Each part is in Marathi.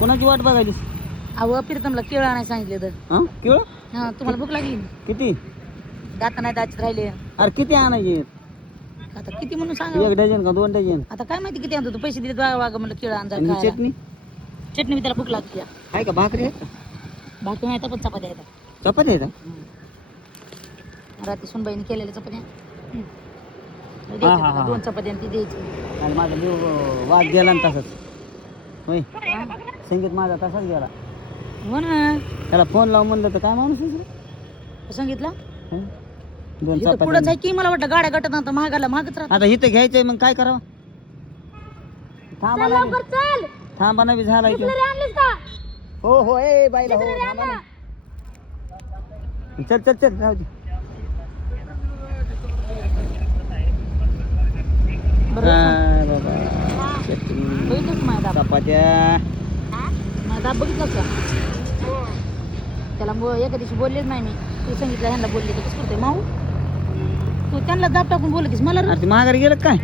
कोणाची वाट बघायलीस? अहो प्रीतमला केळं आणायला सांगितले तर. हा केळ हा तुम्हाला भूक लागली? किती? दाता नाही दात राहिले. अरे किती आणायचे? आता किती म्हणून सांगा. 1 डझन का 2 डझन? आता काय माहिती किती आणतो तू, पैसे दिले वागा म्हणलं केळं आणजा आणि खायला. चटणी चटणी बी त्याला भूक लागली. आहे का? भाकरी आहे का? भाकरी नाही पण चपात्या येतात. चपाती आहे का? रात्री सुनबाईने केलेल्या चपात्या. हा, हा, हा. 2 चपात्या आणि ती द्यायची. आणि माझा जीव वाद गेला ना तसाच. होय संगीत माझा तसाच गेला. हो ना. त्याला फोन लावून म्हणलं तर काय माणूस आहे तुला? सांगितलं 2 पुढंच चपाती. आहे की मला वाटतं गाड्या गटत नंतर महागाला महागच राहत. आता इथं घ्यायचंय मग काय करावं? थांबा ना थांबा ना बी झाला इथं. हो हो ए बाईला हो थांबा ना. चल चल चल राहू दे. काय बाबा चपात्या माझा बघितलं का त्याला एका दिवशी बोललेच नाही मी. तू सांगितलं ह्यांना बोलले तर कसं करतोय माऊ? तू त्यांना दाब टाकून बोलतीस मला. अरे ते माघारी गेलं काय?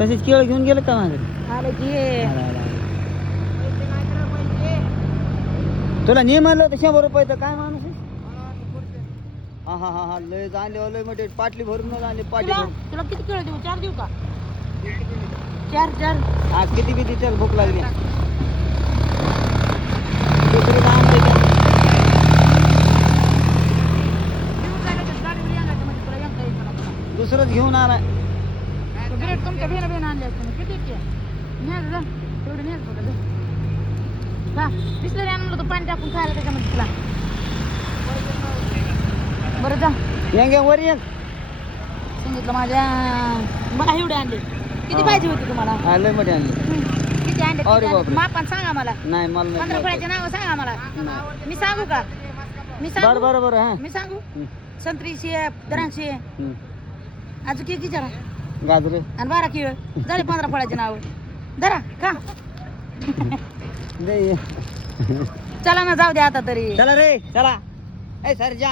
तसेच केळ घेऊन गेलं का माघारी? आलं की तुला नाही म्हणलं होतं 100 रुपये तर काय माणूस आहे? हा हा हा हा लय आणले लय मोठे पाटली भरून आणले पाटी भरून. तुला किती केळ देऊ? 4 देऊ का? 4 हा किती किती चल भूक लागली. दुसरं काम आहे का? दुसरंच घेऊन आलाय. तुमच्या बेन बेन आणले असते किती तेवढे नाही का बिसलरी आणलं होतं पाणी टाकून खायला त्याच्यामध्ये तुला. बरं जा येंगे वर ये. सांगितलं माझ्या मला एवढे आणले. किती पाहिजे होते तुम्हाला? हा लय मोठे आणले. किती आणले? अरे बापरे. मापान सांगा मला. नाही मला 15 नाही. फळाचे नाव सांगा मला. मी सांगू का? मी बरं सांगू बरं बरं हा. मी सांगू संत्री शेप द्राक्षे अजून किती विचारा गाजरे आणि 12 केळ झाले 15 फळाचे नाव. धरा का दे. चला ना जाऊ दे आता तरी. चला रे चला. ए सर जा